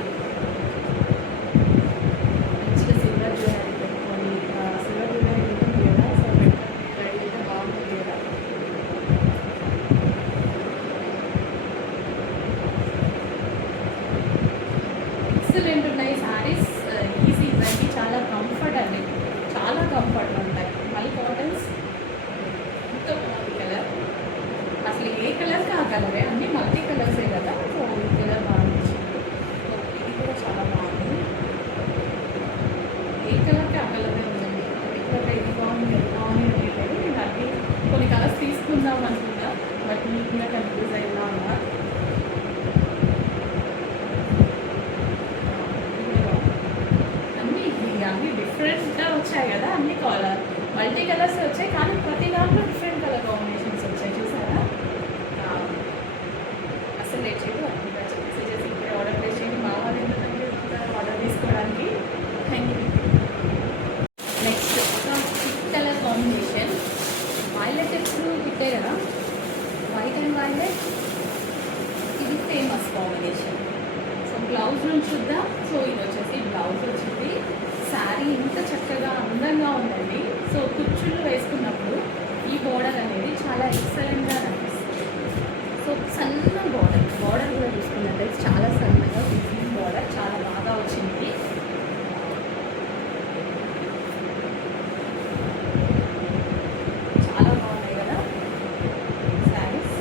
ఏ కలర్కి ఆ కలరే ఉందండి. పర్టికులర్గా ఇది బాగుంది అది బాగుంది అని లేదు. నేను అన్ని కొన్ని కలర్స్ తీసుకుందాం అనుకున్నా, బట్ నీట్గా కన్ఫ్యూజ్ అయినా ఉన్నా. అన్నీ డిఫరెంట్గా వచ్చాయి కదా, అన్ని కలర్ మల్టీ కలర్స్ వచ్చాయి, కానీ ప్రతి దాంట్లో డిఫరెంట్ కలర్ కాంబినేషన్స్ వచ్చాయి. చూసారా? అసలు లేట్ చేయదు, అన్ని మెసేజెస్ ఇప్పుడే ఆర్డర్ ప్లేస్ చేయండి. మా వాళ్ళు ఆర్డర్ తీసుకోవడానికి. Thank you. నెక్స్ట్ ఒక పింక్ కలర్ కాంబినేషన్, వైలెట్ ఎప్పుడు హిట్టే కదా, వైట్ అండ్ వైలెట్, ఇది ఫేమస్ కాంబినేషన్. సో బ్లౌజ్ నుంచి చూద్దాం. సో ఇది వచ్చేసి బ్లౌజ్ వచ్చింది. శారీ ఇంత చక్కగా అందంగా ఉందండి. సో కుచ్చుళ్ళు వేసుకున్నప్పుడు ఈ బోర్డర్ అనేది చాలా ఎక్సలెంట్గా అనిపిస్తుంది. సో సన్న బోర్డర్ కూడా చూసుకున్నట్లయితే చాలా సన్నగా బిజినెస్ బోర్డర్ చాలా బాగా వచ్చింది. చాలా బాగున్నాయి కదా శారీస్.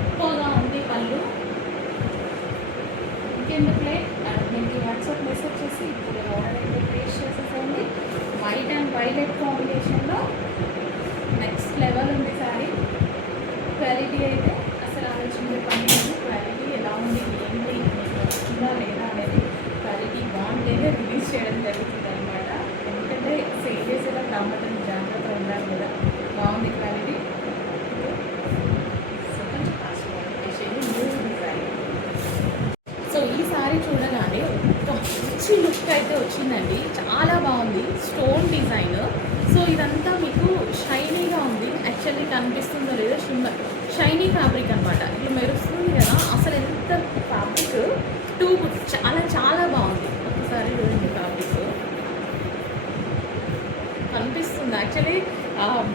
ఎక్కువగా ఉంది పళ్ళు. ఇంకెందుకు ప్లేట్ మీకు వాట్సాప్ మెసేజ్ చేసి ఇప్పుడు ఆర్డర్ అయితే ప్లేస్ చేసేసండి. వైట్ అండ్ వైలెట్ కాంబినేషన్లో నెక్స్ట్ లెవెల్ ఉంది శారీ. క్వాలిటీ అయితే అసలు ఆలోచించే పని లేదు. క్వాలిటీ ఎలా ఉంది, ఏంటి, వస్తుందా లేదా అనేది క్వాలిటీ బాగుంటేనే రిలీజ్ చేయడం జరుగుతుంది అనమాట. ఎందుకంటే సేల్ చేసేలా నమ్మకం జాగ్రత్త ఉండాలి కదా. బాగుంది క్వాలిటీ. సో కొంచెం కాస్ట్ న్యూ డిజైన్. సో ఈ సారీ చూడగానే ఒక మంచి లుక్ అయితే వచ్చిందండి. చాలా బాగుంది, స్టోన్ డిజైన్. సో ఇదంతా మీకు షైనీగా ఉంది. యాక్చువల్లీ కనిపిస్తుందో లేదో షైనీ ఫ్యాబ్రిక్ అనమాట. ఇట్లా మెరుస్తుంది కదా, అసలు ఎంత ఫ్యాబ్రిక్ చాలా చాలా బాగుంది. ఒకసారి చూడండి ఫ్యాబ్రిక్ కనిపిస్తుంది. యాక్చువల్లీ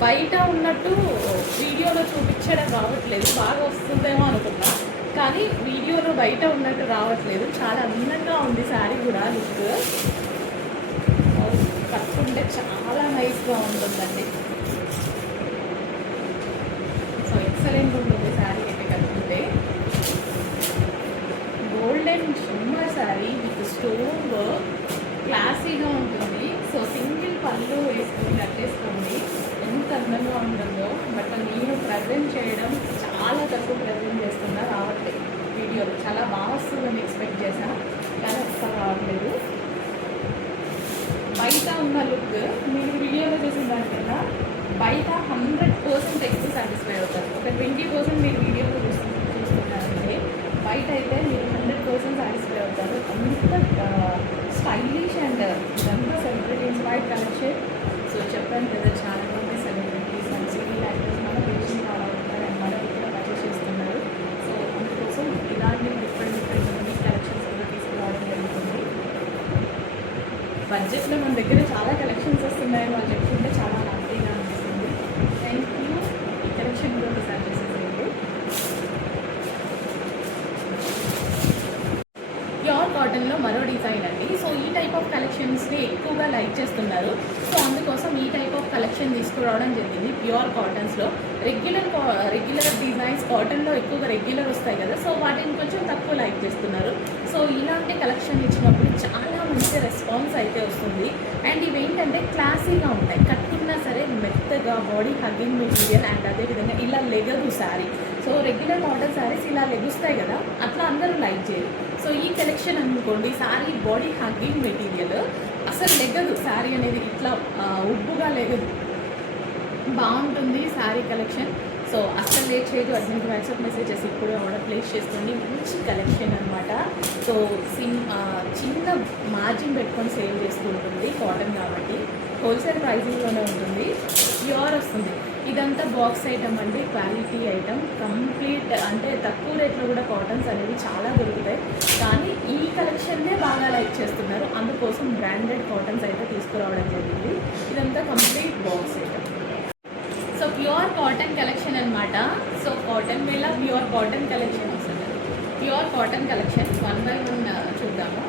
బయట ఉన్నట్టు వీడియోలో చూపించడం రావట్లేదు. బాగా వస్తుందేమో అనుకున్నా, కానీ వీడియోలో బయట ఉన్నట్టు రావట్లేదు. చాలా అందంగా ఉంది శారీ కూడా. లుక్ కట్టుకుంటే చాలా నైస్గా ఉంటుందండి. సో ఎక్సలెంట్ ఉంటుంది శారీ అయితే కట్టుకుంటే. Golden shimmer sari with stone work, క్లాసీగా ఉంటుంది. సో సింగిల్ పళ్ళు వేసుకుని కట్టేసుకోండి, ఎంత అందంగా ఉంటుందో. బట్ నేను ప్రజెంట్ చేయడం చాలా తక్కువ ప్రజెంట్ చేస్తున్నా, రావట్లేదు వీడియోలో. చాలా బాగా వస్తుందని ఎక్స్పెక్ట్ చేశాను, కానీ అస్సలు రావట్లేదు. బయట ఉన్న లుక్ మీరు వీడియోలో చూసిన దానికన్నా బయట 100% ఎక్కువ సాటిస్ఫై అవుతారు. ఒక 20% మీరు వీడియోలో చూస్తున్నారంటే బయట అయితే మీరు 100% సాటిస్ఫై అవుతారు. అంత స్టైలిష్ అండ్ ఇదంతా సెలబ్రిటీ ఇన్స్పైర్డ్ కలెక్షన్. సో చెప్పాను కదా, చాలా మంది సెలబ్రిటీస్ అండ్ సీరియల్ యాక్టర్స్ మన పేజ్ని ఫాలో అవుతున్నారు అండ్ మన కూడా పర్చేస్ చేస్తున్నారు. సో అందుకోసం ఇలాంటి డిఫరెంట్ యూనిక్ కలెక్షన్స్ కూడా తీసుకురావడం జరుగుతుంది. బడ్జెట్లో మన దగ్గర చాలా కలెక్షన్స్ వస్తున్నాయని వాళ్ళు చెప్తుంటే చాలా హ్యాపీగా అనిపిస్తుంది. Thank you. ఈ కలెక్షన్ కూడా ఒకసారి చేసేసేయండి. ప్యూర్ కాటన్లో మరో డిజైన్ అండి. సో ఈ టైప్ ఆఫ్ కలెక్షన్స్ని ఎక్కువగా లైక్ చేస్తున్నారు. సో అందుకోసం ఈ టైప్ ఆఫ్ కలెక్షన్ తీసుకురావడం జరిగింది. ప్యూర్ కాటన్స్లో రెగ్యులర్ డిజైన్స్ కాటన్లో ఎక్కువగా రెగ్యులర్ వస్తాయి కదా, సో వాటిని కొంచెం తక్కువ లైక్ చేస్తున్నారు. సో ఇలాంటి కలెక్షన్ ఇచ్చినప్పుడు చాలా మంచి రెస్పాన్స్ అయితే వస్తుంది. అండ్ ఇవేంటంటే క్లాసీగా ఉంటాయి, కట్టుకున్నా సరే మెత్తగా బాడీ హగ్గింగ్ మెటీరియల్. అండ్ అదేవిధంగా ఇలా లెగదు sari. So regular cotton saris ఇలా లెగుస్తాయి కదా, అట్లా అందరూ లైక్ చేయరు. సో ఈ కలెక్షన్ అనుకోండి, శారీ బాడీ హగ్గింగ్ మెటీరియల్, అసలు లెగదు శారీ అనేది, ఇట్లా ఉబ్బుగా లెగదు, బాగుంటుంది శారీ కలెక్షన్. సో అస్సలు లేట్ చేయదు, అర్జెంట్ వాట్సాప్ మెసేజెస్ ఇప్పుడు ఆర్డర్ ప్లేస్ చేసుకోండి. మంచి కలెక్షన్ అనమాట. సో చిన్న మార్జిన్ పెట్టుకొని సేల్ చేసుకుంటుంది, కాటన్ కాబట్టి హోల్సేల్ ప్రైజింగ్లోనే ఉంటుంది, ప్యూర్ వస్తుంది. ఇదంతా బాక్స్ ఐటమ్ అండి, క్వాలిటీ ఐటమ్, కంప్లీట్. అంటే తక్కువ రేట్లో కూడా కాటన్స్ అనేవి చాలా దొరుకుతాయి, కానీ ఈ కలెక్షన్నే బాగా లైక్ చేస్తున్నారు. అందుకోసం బ్రాండెడ్ కాటన్స్ అయితే తీసుకురావడం జరిగింది. ఇదంతా complete box item. So pure cotton collection అనమాట. సో కాటన్ మీద ప్యూర్ కాటన్ కలెక్షన్ వస్తుంది. ప్యూర్ కాటన్ కలెక్షన్ 1 by 1 చూద్దాము.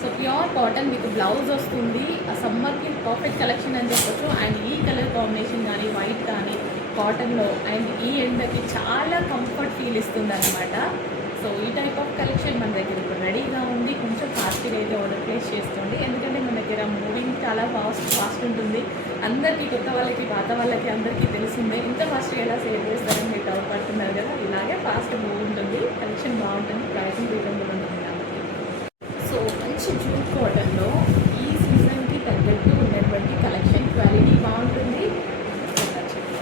సో ప్యూర్ కాటన్ మీకు బ్లౌజ్ వస్తుంది. ఆ సమ్మర్కి పర్ఫెక్ట్ కలెక్షన్ అని చెప్పొచ్చు. అండ్ ఈ కలర్ కాంబినేషన్ కానీ వైట్ కానీ కాటన్లో అండ్ ఈ ఎండకి చాలా కంఫర్ట్ ఫీల్ ఇస్తుంది అనమాట. సో ఈ టైప్ ఆఫ్ కలెక్షన్ మన దగ్గర ఇప్పుడు రెడీగా ఉంది. కొంచెం చాలా ఫాస్ట్ ఉంటుంది. అందరికీ కొత్త వాళ్ళకి పాత వాళ్ళకి అందరికీ తెలిసిందే. ఇంత ఫాస్ట్గా ఎలా సేల్ చేస్తారని మీరు డౌట్ పడుతున్నారు కదా, ఇలాగే ఫాస్ట్ మూవ్ ఉంటుంది. కలెక్షన్ బాగుంటుంది, ప్రైసింగ్ రీజనబుల్ ఉంటుంది కాబట్టి. సో మంచి జూట్ కాటన్లో ఈ సీజన్కి తగ్గట్టు ఉన్నటువంటి కలెక్షన్, క్వాలిటీ బాగుంటుంది.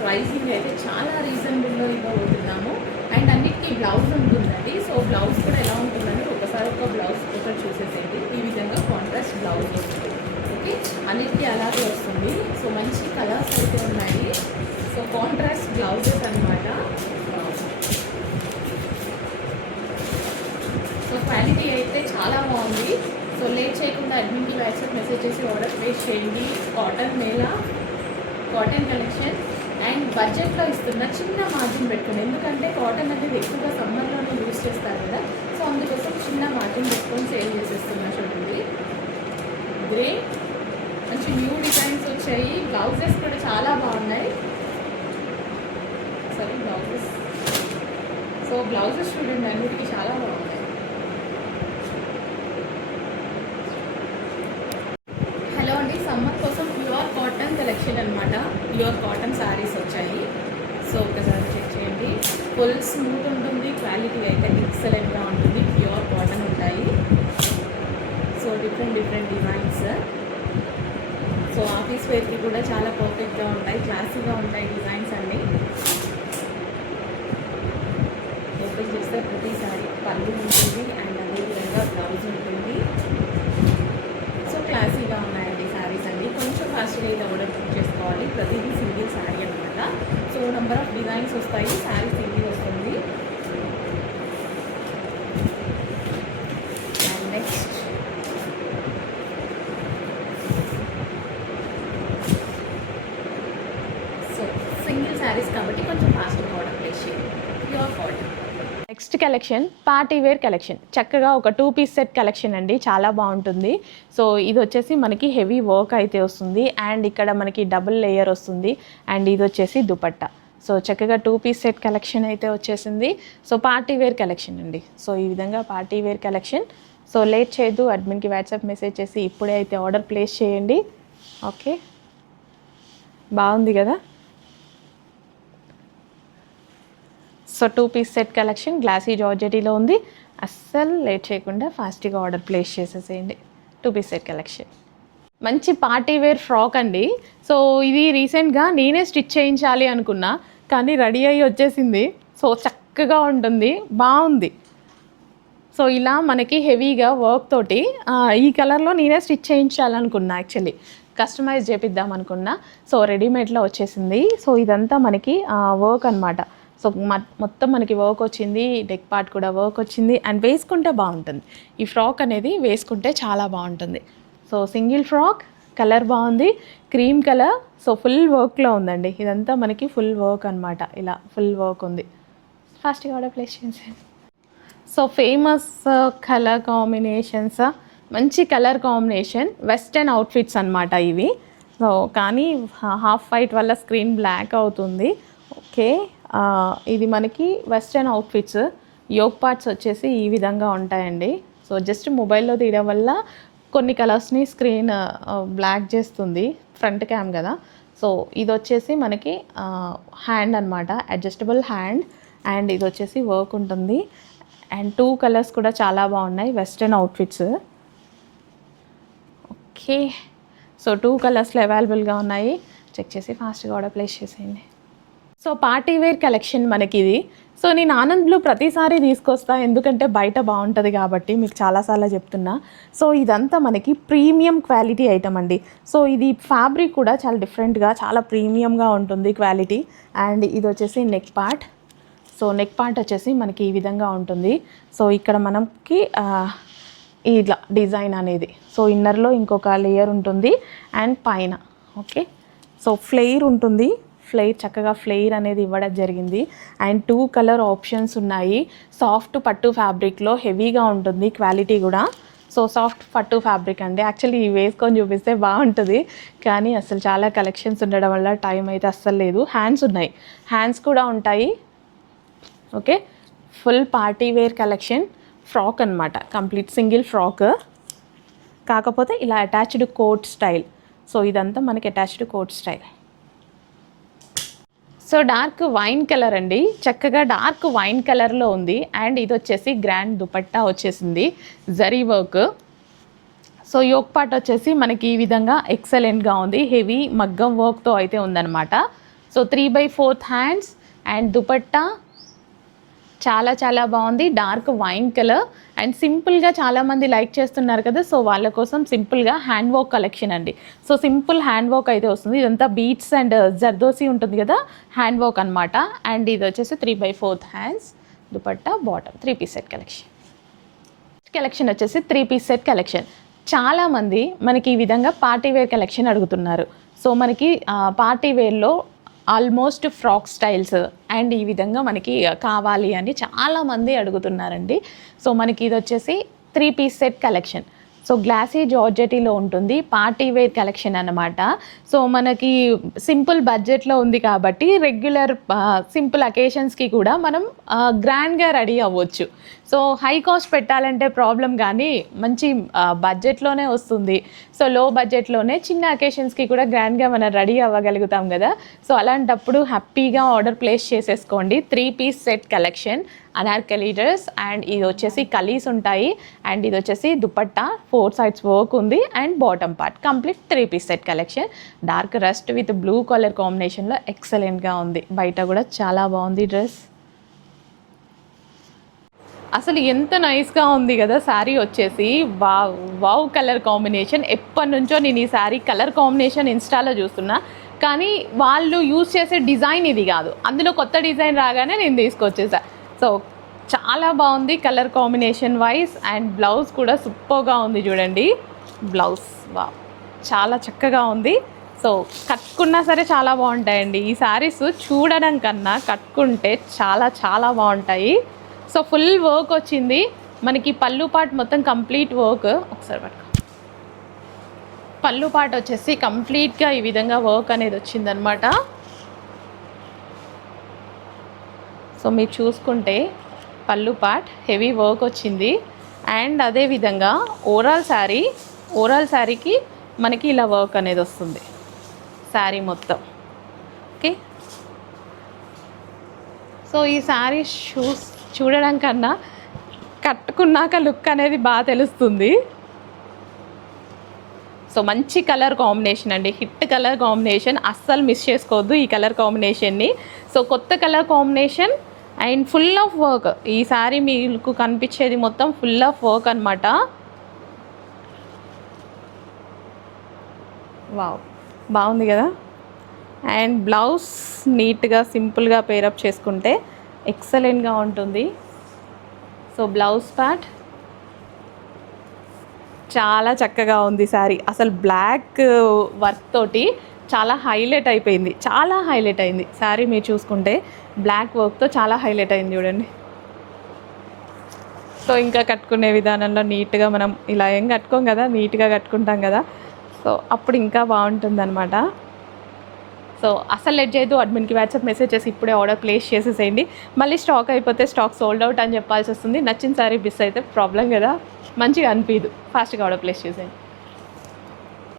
ప్రైసింగ్ అయితే చాలా రీజనబుల్లో ఇవ్వబోతున్నాము. అండ్ అన్నిటికీ బ్లౌజ్ ఉంటుందండి. సో బ్లౌజ్ కూడా ఎలా ఉంటుందని ఒకసారి ఒక బ్లౌజ్ ఒకటి చూసేసేయండి. ఈ విధంగా కాంట్రాస్ట్ బ్లౌజ్ వస్తుంది. ఓకే, అన్నిటికీ అలాగే వస్తుంది. సో మంచి కలర్స్ అయితే ఉన్నాయి. సో కాంట్రాస్ట్ బ్లౌజెస్ అనమాట. సో క్వాలిటీ అయితే చాలా బాగుంది. సో లేట్ చేయకుండా అడ్మిన్కి వాట్సాప్ మెసేజ్ చేసి ఆర్డర్ ప్లేస్ చేయండి. Cotton Mela cotton collection and బడ్జెట్లో ఇస్తున్న చిన్న మార్జిన్ పెట్టుకోండి. ఎందుకంటే కాటన్ అనేది ఎక్కువగా సమ్మర్లోనే యూజ్ చేస్తారు కదా, సో అందుకోసం చిన్న మార్జిన్ పెట్టుకొని సేల్ చేసేస్తున్నా. చూడండి, గ్రే మంచి న్యూ డిజైన్స్ వచ్చాయి. బ్లౌజెస్ కూడా చాలా బాగున్నాయి. బ్లౌజెస్, సో బ్లౌజెస్ చూడండి, అన్నిటికీ చాలా బాగున్నాయి. హలో అండి, సమ్మర్ కోసం ప్యూర్ కాటన్ కలెక్షన్ అనమాట. ప్యూర్ కాటన్ శారీస్ వచ్చాయి. సో ఒకసారి చెక్ చేయండి. ఫుల్ స్మూత్ ఉంటుంది, క్వాలిటీ అయితే ఎక్సలెంట్గా ఉంటుంది. ప్యూర్ కాటన్ ఉంటాయి. So different designs. So office వేర్కి కూడా చాలా పర్ఫెక్ట్గా ఉంటాయి, క్లాసీగా ఉంటాయి డిజైన్స్ అన్నీ. ఓపెన్ చేస్తే ప్రతి శారీ పళ్ళు ఉంటుంది అండ్ అదేవిధంగా బ్లౌజ్ ఉంటుంది. సో క్లాసీగా ఉన్నాయండి శారీస్ అన్నీ. కొంచెం ఫాస్ట్గా అయితే ఆర్డర్ బుక్ చేసుకోవాలి. ప్రతిదీ సింగిల్ శారీ అనమాట. సో నెంబర్ ఆఫ్ డిజైన్స్ వస్తాయి, శారీ సింగిల్ వస్తుంది. And next so single saris కాబట్టి కొంచెం ఫాస్ట్గా ఆర్డర్ ప్లేస్ చేయండి. Pure cotton. Next collection party wear collection. చక్కగా ఒక 2 పీస్ సెట్ కలెక్షన్ అండి, చాలా బాగుంటుంది. సో ఇది వచ్చేసి మనకి హెవీ వర్క్ అయితే వస్తుంది అండ్ ఇక్కడ మనకి డబుల్ లేయర్ వస్తుంది అండ్ ఇది వచ్చేసి దుపట్టా. సో చక్కగా 2 పీస్ సెట్ కలెక్షన్ అయితే వచ్చేసింది. సో పార్టీ వేర్ కలెక్షన్ అండి. సో ఈ విధంగా party wear collection. So late చేయొద్దు, అడ్మిన్కి వాట్సాప్ మెసేజ్ చేసి ఇప్పుడే అయితే ఆర్డర్ ప్లేస్ చేయండి. ఓకే, బాగుంది కదా. So 2 piece set collection glassy జార్జెటీలో ఉంది. అస్సలు లేట్ చేయకుండా ఫాస్ట్గా ఆర్డర్ ప్లేస్ చేసేసేయండి. 2 పీస్ సెట్ కలెక్షన్. మంచి పార్టీ వేర్ ఫ్రాక్ అండి. సో ఇది రీసెంట్గా నేనే స్టిచ్ చేయించాలి అనుకున్నా, కానీ రెడీ అయ్యి వచ్చేసింది. సో చక్కగా ఉంటుంది, బాగుంది. సో ఇలా మనకి హెవీగా వర్క్ తోటి ఈ కలర్లో నేనే స్టిచ్ చేయించాలనుకున్నా, యాక్చువల్లీ కస్టమైజ్ చేపిద్దాం అనుకున్నా. సో రెడీమేడ్లో వచ్చేసింది. సో ఇదంతా మనకి వర్క్ అనమాట. సో మొత్తం మనకి వర్క్ వచ్చింది, నెక్ పార్ట్ కూడా వర్క్ వచ్చింది అండ్ వేసుకుంటే బాగుంటుంది. ఈ ఫ్రాక్ అనేది వేసుకుంటే చాలా బాగుంటుంది. సో సింగిల్ ఫ్రాక్, కలర్ బాగుంది, క్రీమ్ కలర్. సో ఫుల్ వర్క్లో ఉందండి, ఇదంతా మనకి ఫుల్ వర్క్ అనమాట. ఇలా ఫుల్ వర్క్ ఉంది. ఫాస్ట్గా ఆర్డర్ ప్లేస్ చేసేయండి. సో ఫేమస్ కలర్ కాంబినేషన్స్, మంచి కలర్ కాంబినేషన్, వెస్టర్న్ అవుట్ఫిట్స్ అనమాట ఇవి. సో కానీ హాఫ్ వైట్ వల్ల స్క్రీన్ బ్లాక్ అవుతుంది. ఓకే, ఇది మనకి వెస్టర్న్ అవుట్ఫిట్స్. యోక్ పార్ట్స్ వచ్చేసి ఈ విధంగా ఉంటాయండి. సో జస్ట్ మొబైల్లో తీయడం వల్ల కొన్ని కలర్స్ని స్క్రీన్ బ్లాక్ చేస్తుంది, ఫ్రంట్ క్యామ్ కదా. సో ఇది వచ్చేసి మనకి హ్యాండ్ అనమాట, అడ్జస్టబుల్ హ్యాండ్ అండ్ ఇది వచ్చేసి వర్క్ ఉంటుంది. అండ్ 2 కలర్స్ కూడా చాలా బాగున్నాయి, వెస్టర్న్ అవుట్ఫిట్స్. ఓకే, సో 2 కలర్స్లో అవైలబుల్గా ఉన్నాయి. చెక్ చేసి ఫాస్ట్గా ఆర్డర్ ప్లేస్ చేసేయండి. సో పార్టీ వేర్ కలెక్షన్ మనకి ఇది. సో నేను ఆనంద్ బ్లూ ప్రతిసారి తీసుకొస్తా, ఎందుకంటే బయట బాగుంటుంది కాబట్టి, మీకు చాలాసార్లు చెప్తున్నా. సో ఇదంతా మనకి ప్రీమియం క్వాలిటీ ఐటమ్ అండి. సో ఇది ఫ్యాబ్రిక్ కూడా చాలా డిఫరెంట్గా, చాలా ప్రీమియంగా ఉంటుంది క్వాలిటీ. అండ్ ఇది వచ్చేసి neck part. So neck part వచ్చేసి మనకి ఈ విధంగా ఉంటుంది. సో ఇక్కడ మనకి ఇట్లా డిజైన్ అనేది, సో ఇన్నర్లో ఇంకొక లేయర్ ఉంటుంది అండ్ పైన ఓకే. సో ఫ్లేర్ ఉంటుంది, ఫ్లేర్ చక్కగా ఫ్లేర్ అనేది ఇవ్వడం జరిగింది. అండ్ 2 కలర్ ఆప్షన్స్ ఉన్నాయి. సాఫ్ట్ పట్టు ఫ్యాబ్రిక్లో హెవీగా ఉంటుంది క్వాలిటీ కూడా. సో సాఫ్ట్ పట్టు ఫ్యాబ్రిక్ అండి. యాక్చువల్లీ వేసుకొని చూపిస్తే బాగుంటుంది, కానీ అసలు చాలా కలెక్షన్స్ ఉండడం వల్ల టైం అయితే అస్సలు లేదు. హ్యాండ్స్ ఉన్నాయి, హ్యాండ్స్ కూడా ఉంటాయి. Okay, full party wear collection. Frock అనమాట, కంప్లీట్ సింగిల్ ఫ్రాక్, కాకపోతే ఇలా అటాచ్డ్ కోట్ స్టైల్. సో ఇదంతా మనకి attached coat style. So dark wine colour అండి, చక్కగా డార్క్ వైన్ కలర్లో ఉంది. అండ్ ఇది వచ్చేసి గ్రాండ్ దుపట్టా వచ్చేసింది, zari work. So yoke part వచ్చేసి మనకి ఈ విధంగా ఎక్సలెంట్గా ఉంది, హెవీ మగ్గం వర్క్తో అయితే ఉందన్నమాట. సో 3/4 హ్యాండ్స్ అండ్ దుపట్టా చాలా చాలా బాగుంది, డార్క్ వైన్ కలర్. అండ్ సింపుల్గా చాలామంది లైక్ చేస్తున్నారు కదా, సో వాళ్ళ కోసం సింపుల్గా హ్యాండ్ వర్క్ కలెక్షన్ అండి. సో సింపుల్ హ్యాండ్ వర్క్ అయితే వస్తుంది, ఇదంతా బీట్స్ అండ్ జర్దోసి ఉంటుంది కదా, హ్యాండ్ వర్క్ అనమాట. అండ్ ఇది వచ్చేసి 3/4 hands, dupatta, bottom, 3 piece set collection. Collection వచ్చేసి 3 పీస్ సెట్ కలెక్షన్. చాలామంది మనకి ఈ విధంగా పార్టీ వేర్ కలెక్షన్ అడుగుతున్నారు. సో మనకి పార్టీ వేర్లో ఆల్మోస్ట్ ఫ్రాక్ స్టైల్స్ అండ్ ఈ విధంగా మనకి కావాలి అని చాలామంది అడుగుతున్నారండి. సో మనకి ఇది వచ్చేసి 3 piece set collection. So glassy జార్జెటీలో ఉంటుంది, పార్టీ వేర్ కలెక్షన్ అన్నమాట. సో మనకి సింపుల్ బడ్జెట్లో ఉంది కాబట్టి రెగ్యులర్ సింపుల్ అకేషన్స్కి కూడా మనం గ్రాండ్గా రెడీ అవ్వచ్చు. సో హై కాస్ట్ పెట్టాలంటే ప్రాబ్లం, కానీ మంచి బడ్జెట్లోనే వస్తుంది. సో లో బడ్జెట్లోనే చిన్న అకేషన్స్కి కూడా గ్రాండ్గా మనం రెడీ అవ్వగలుగుతాం కదా. సో అలాంటప్పుడు హ్యాపీగా ఆర్డర్ ప్లేస్ చేసేసుకోండి. 3 piece set collection, anarkali dress. And ఇది వచ్చేసి కలీస్ ఉంటాయి. అండ్ ఇది వచ్చేసి దుపట్టా 4 సైడ్స్ వర్క్ ఉంది. And bottom part complete 3 piece set collection. Dark rust with blue colour కాంబినేషన్లో ఎక్సలెంట్గా ఉంది. బయట కూడా చాలా బాగుంది డ్రెస్, అసలు ఎంత నైస్గా ఉంది కదా శారీ వచ్చేసి. Wow wow colour combination. ఎప్పటి నుంచో నేను ఈ శారీ కలర్ కాంబినేషన్ ఇన్స్టాలో చూస్తున్నా, కానీ వాళ్ళు యూజ్ చేసే డిజైన్ ఇది కాదు, అందులో కొత్త డిజైన్ రాగానే నేను తీసుకొచ్చేసా. సో చాలా బాగుంది colour combination wise. And blouse కూడా సూపర్గా ఉంది చూడండి. బ్లౌజ్ వావ్ చాలా చక్కగా ఉంది. సో కట్టుకున్నా సరే చాలా బాగుంటాయండి ఈ శారీస్, చూడడం కన్నా కట్టుకుంటే చాలా చాలా బాగుంటాయి. సో ఫుల్ వర్క్ వచ్చింది మనకి, పళ్ళు పార్ట్ మొత్తం కంప్లీట్ వర్క్. ఒకసారి పట్టుకో, పళ్ళు పార్ట్ వచ్చేసి కంప్లీట్గా ఈ విధంగా వర్క్ అనేది వచ్చిందనమాట. సో మీరు చూసుకుంటే పళ్ళు పార్ట్ హెవీ వర్క్ వచ్చింది. అండ్ అదేవిధంగా ఓవరాల్ శారీకి మనకి ఇలా వర్క్ అనేది వస్తుంది శారీ మొత్తం. ఓకే, సో ఈ శారీ చూడడం కన్నా కట్టుకున్నాక లుక్ అనేది బాగా తెలుస్తుంది. సో మంచి కలర్ కాంబినేషన్ అండి, హిట్ కలర్ కాంబినేషన్, అస్సలు మిస్ చేసుకోవద్దు ఈ కలర్ కాంబినేషన్ని. సో కొత్త colour combination and full of work. ఈ శారీ మీకు కనిపించేది మొత్తం ఫుల్ ఆఫ్ వర్క్ అనమాట. వావ్ బాగుంది కదా. అండ్ బ్లౌజ్ నీట్గా సింపుల్గా పేరప్ చేసుకుంటే ఎక్సలెంట్గా ఉంటుంది. సో బ్లౌజ్ పార్ట్ చాలా చక్కగా ఉంది శారీ. అసలు బ్లాక్ వర్క్ తోటి చాలా హైలైట్ అయిపోయింది, చాలా హైలైట్ అయింది శారీ. మీరు చూసుకుంటే బ్లాక్ వర్క్తో చాలా హైలైట్ అయింది చూడండి. సో ఇంకా కట్టుకునే విధానంలో నీట్గా మనం ఇలా ఏం కట్టుకోం కదా, నీట్గా కట్టుకుంటాం కదా, సో అప్పుడు ఇంకా బాగుంటుంది అనమాట. సో అసలు లెట్ చేయదు, అడ్మిన్కి వాట్సాప్ మెసేజ్ చేసి ఇప్పుడే ఆర్డర్ ప్లేస్ చేసేసేయండి. మళ్ళీ స్టాక్ అయిపోతే స్టాక్ సోల్డ్ అవుట్ అని చెప్పాల్సి వస్తుంది. నచ్చిన సారీ మిస్ అయితే ప్రాబ్లం కదా, మంచిగా అనిపించదు. ఫాస్ట్గా ఆర్డర్ ప్లేస్ చేసేయండి.